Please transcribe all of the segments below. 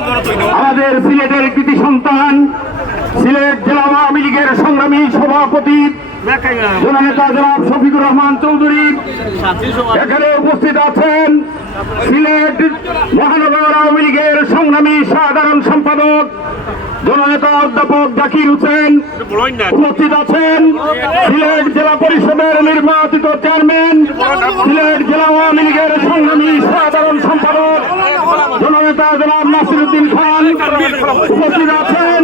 আমাদের সিলেটের কৃতি সন্তান, সিলেট জেলা আওয়ামী লীগের সংগ্রামী সভাপতি শফিকুর রহমান চৌধুরী। এখানে উপস্থিত আছেন সিলেট মহানগর আওয়ামী লীগের সংগ্রামী সাধারণ সম্পাদক, জননেতা অধ্যাপক জাকির হোসেন। উপস্থিত আছেন সিলেট জেলা পরিষদের নির্বাচিত চেয়ারম্যান, সিলেট জেলা আওয়ামী লীগের সংগ্রামী সাধারণ সম্পাদক জননেতা জনাব নাসিরুদ্দিন খান উপস্থিত আছেন।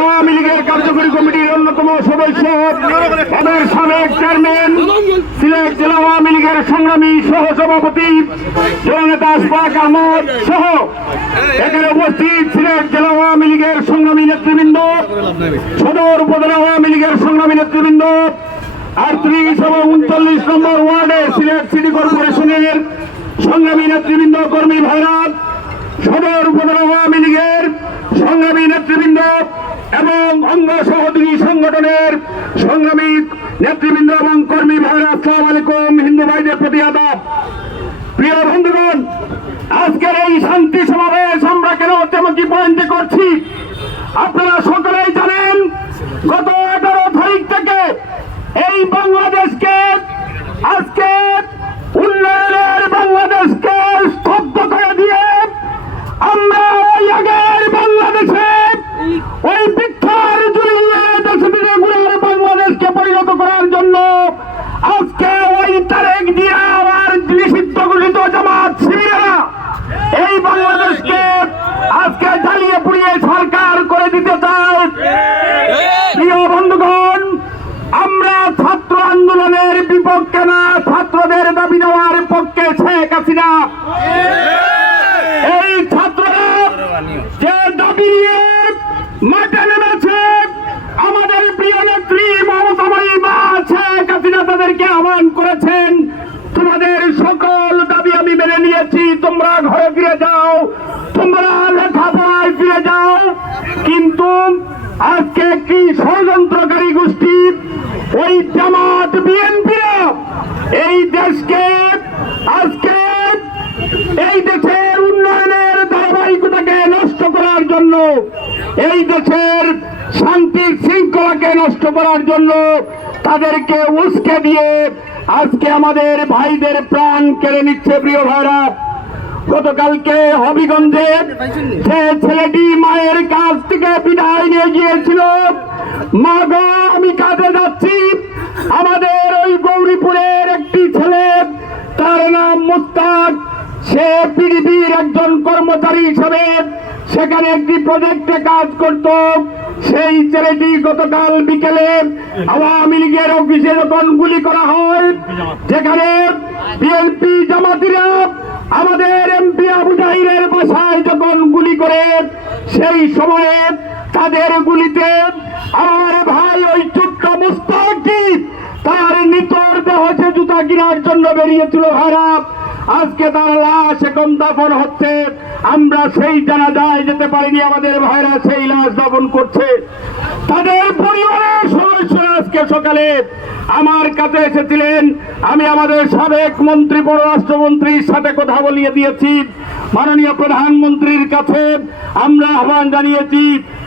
আওয়ামী লীগের কার্যকরী কমিটির অন্যতম সদস্য তাদের সাবেক চেয়ারম্যান, সিলেট জেলা আওয়ামী লীগের সংগ্রামী সহ সভাপতি জননেতা আশফাক আহমদ সহ এখানে উপস্থিত সিলেট জেলা আওয়ামী লীগের সংগ্রামী নেতৃবৃন্দ, সদর উপজেলা আওয়ামী লীগের সংগ্রামী নেতৃবৃন্দ আটত্রিশ এবং উনচল্লিশ নম্বর ওয়ার্ডে সিলেট সিটি কর্পোরেশনের সংগ্রামী নেতৃবৃন্দ, কর্মী ভাইরাত সদর উপজেলা আওয়ামী লীগের সংগ্রামী নেতৃবৃন্দ এবং অঙ্গ সহযোগী সংগঠনের সংগ্রামী নেতৃবৃন্দ এবং কর্মী ভাইরা, আসসালাম আলাইকুম, হিন্দু ভাইদের প্রতি আদাব। প্রিয় বন্ধুগণ, আজকের এই শান্তি সমাবেশ আমরা কেন তেমকি পয়েন্টে করছি? আপনারা সকলেই জানেন, গত না ছাত্রদের দাবি দেওয়ার পক্ষে শেখ হাসিনা। এই ছাত্ররা যে দাবি নিয়ে মাঠে নেমেছে আমাদের প্রিয় নেত্রী মমতা মা শেখ হাসিনা তাদেরকে আহ্বান করেছেন তোমাদের সকল দাবি আমি মেনে নিয়েছি তোমরা ঘরে ফিরে যাও তোমরা লেখাপড়ায় ফিরে যাও। কিন্তু আজকে একটি ষড়যন্ত্রকারী গোষ্ঠী ওই জামাত বিএনপিরা এই দেশকে আজকে এই দেশের উন্নয়নের ধারাবাহিকতাকে নষ্ট করার জন্য এই দেশের শান্তি শৃঙ্খলাকে নষ্ট করার জন্য তাদেরকে উস্কে দিয়ে আজকে আমাদের ভাইদের প্রাণ কেড়ে নিচ্ছে প্রিয় ভাইরা। গতকালকে হবিগঞ্জে যে ছেলেটি মায়ের কাছ থেকে বিদায় নিয়ে গিয়েছিল, মা গো, আমি কাজে যাচ্ছি। আমাদের ওই গৌরীপুরের একটি ছেলে, তার নাম মুস্তাক। সে পিডিবির একজন কর্মচারী হিসেবে সেখানে একটি প্রজেক্টে কাজ করত। সেই ছেলেটি গতকাল বিকেলে আওয়ামী লীগের অফিসে যখন গুলি করা হয়, যেখানে বিএনপি জামাতিরা আমাদের এমপি আবু জাহিরের বাসায় যখন গুলি করে, সেই সময়ে তাদের গুলিতে আমার ভাই ওই ছোট্ট মুস্তাকি তার নিতর দেহ জুতা কেনার জন্য বেরিয়েছিল ভাড়া আজকে তার লাশ এখন দাফন হচ্ছে। আমরা সেই জানাজায় যেতে পারিনি, আমাদের ভাইরা সেই লাশ দাফন করছে। তাদের পরিবারের সদস্যরা আজকে সকালে আমার কাছে এসেছিলেন। আমি আমাদের সাবেক মন্ত্রী পররাষ্ট্রমন্ত্রীর সাথে কথা বলিয়ে দিয়েছি। মাননীয় প্রধানমন্ত্রীর কাছে আমরা আহ্বান জানিয়েছি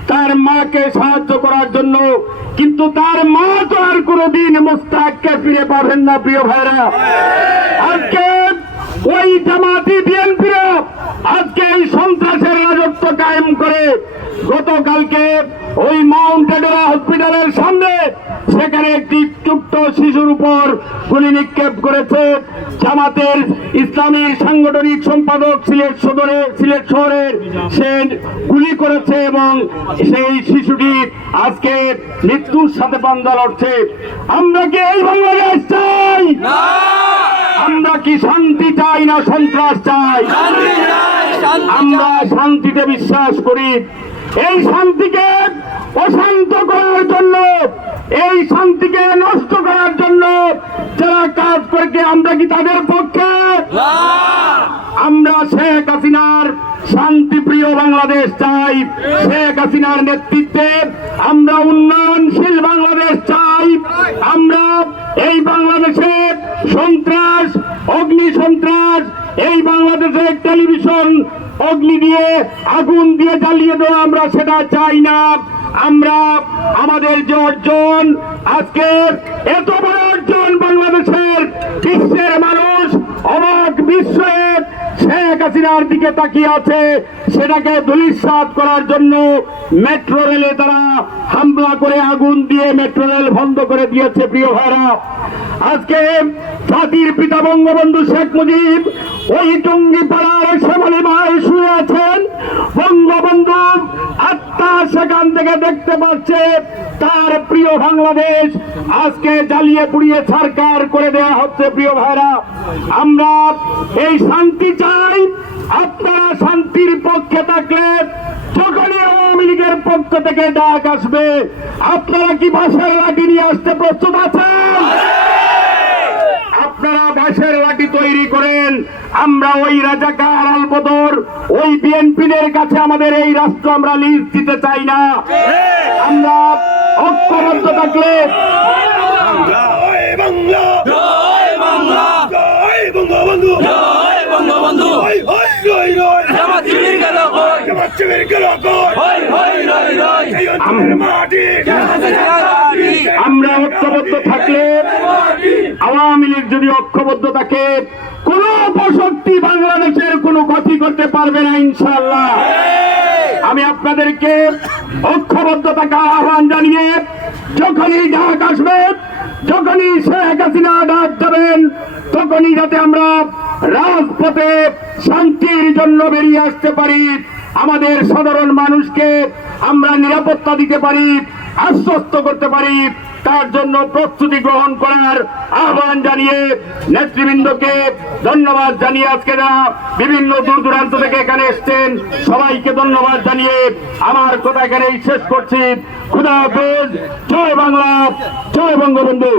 তার মাকে সাহায্য করার জন্য। কিন্তু তার মা তো আর কোনোদিন মোস্তাককে ফিরে পাবেন না, প্রিয় ভাইরা। আজকে ওই জামাতি বিএনপিরা আজকে এই সন্ত্রাসের রাজত্ব কায়েম করে গতকালকে ওই মাউন্ট এডোরা হসপিটালের সামনে সেখানে একটি ছোট্ট শিশুর উপর গুলি নিক্ষেপ করেছে। জামাতের ইসলামী সাংগঠনিক সম্পাদক সিলেট সদরে, সিলেট শহরের সে গুলি করেছে এবং সেই শিশুটি আজকে মৃত্যুর সাথে পাঞ্জা লড়ছে। আমরা কি এই বাংলাদেশ চাই? আমরা কি শান্তি চাই না সন্ত্রাস চাই? আমরা শান্তিতে বিশ্বাস করি। এই শান্তিকে অশান্ত করার জন্য এই শান্তিকে নষ্ট করার জন্য যারা কাজ করছে আমরা কি তাদের পক্ষে? আমরা শেখ হাসিনার শান্তিপ্রিয় বাংলাদেশ চাই। শেখ হাসিনার নেতৃত্বে আমরা উন্নয়নশীল বাংলাদেশ চাই। আমরা এই বাংলাদেশে সন্ত্রাস, অগ্নি সন্ত্রাস, এই বাংলাদেশের টেলিভিশন অগ্নি দিয়ে আগুন দিয়ে জ্বালিয়ে দেওয়া আমরা সেটা চাই না। আমরা আমাদের যে অর্জন আজকে এত বড় অর্জন বাংলাদেশের বিশ্বের মানুষ অবাক বিশ্বের শেখ হাসিনার দিকে তাকিয়ে আছে। সেটাকে ধুলিসাৎ করার জন্য মেট্রো রেলে তারা হামলা করে আগুন দিয়ে মেট্রো রেল বন্ধ করে দিয়েছে, প্রিয় ভাইরা। আজকে জাতির পিতা বঙ্গবন্ধু শেখ মুজিব ওই টঙ্গি পাড়ার শ্যামলী মায় শুয়ে আছেন। বঙ্গবন্ধু আত্মা সেখান থেকে দেখতে পাচ্ছে তার প্রিয় বাংলাদেশ আজকে জ্বালিয়ে পুড়িয়ে সরকার করে দেয়া হচ্ছে প্রিয় ভাইরা। আমরা এই শান্তি চাই, আপনারা শান্তির পক্ষে থাকলে যখনই আওয়ামী লীগের পক্ষ থেকে ডাক আসবে, আপনারা কি বাসার লাঠি নিয়ে আসতে প্রস্তুত আছেন? আপনারা বাঁশের লাঠি তৈরি করেন। আমরা ওই রাজা আল বদর ওই বিএনপিদের কাছে আমাদের এই রাষ্ট্র আমরা লিজ দিতে চাই না। আমরা ঐক্যবদ্ধ থাকলে বাংলা। বাংলা। জয় বঙ্গবন্ধু জয় বঙ্গবন্ধু মাটি। আমরা ঐক্যবদ্ধ থাকলে আওয়ামী লীগ যদি ঐক্যবদ্ধ থাকে কোন অপশক্তি বাংলাদেশের কোনো ক্ষতি করতে পারবে না ইনশাল্লাহ আমি আপনাদেরকে ঐক্যবদ্ধ থাকা আহ্বান জানিয়ে যখনই ডাক আসবে যখনই শেখ হাসিনা ডাক দেবেন তখনই যাতে আমরা রাজপথে শান্তির জন্য বেরিয়ে আসতে পারি। আমাদের সাধারণ মানুষকে আমরা নিরাপত্তা দিতে পারি, আশ্বস্ত করতে পারি, তার জন্য প্রস্তুতি গ্রহণ করার আহ্বান জানিয়ে নেতৃবৃন্দকে ধন্যবাদ জানিয়ে আজকে যারা বিভিন্ন দূর দূরান্ত থেকে এখানে এসছেন, সবাইকে ধন্যবাদ জানিয়ে আমার কথা এখানেই শেষ করছি। খুদা হাফেজ, জয় বাংলা, জয় বঙ্গবন্ধু।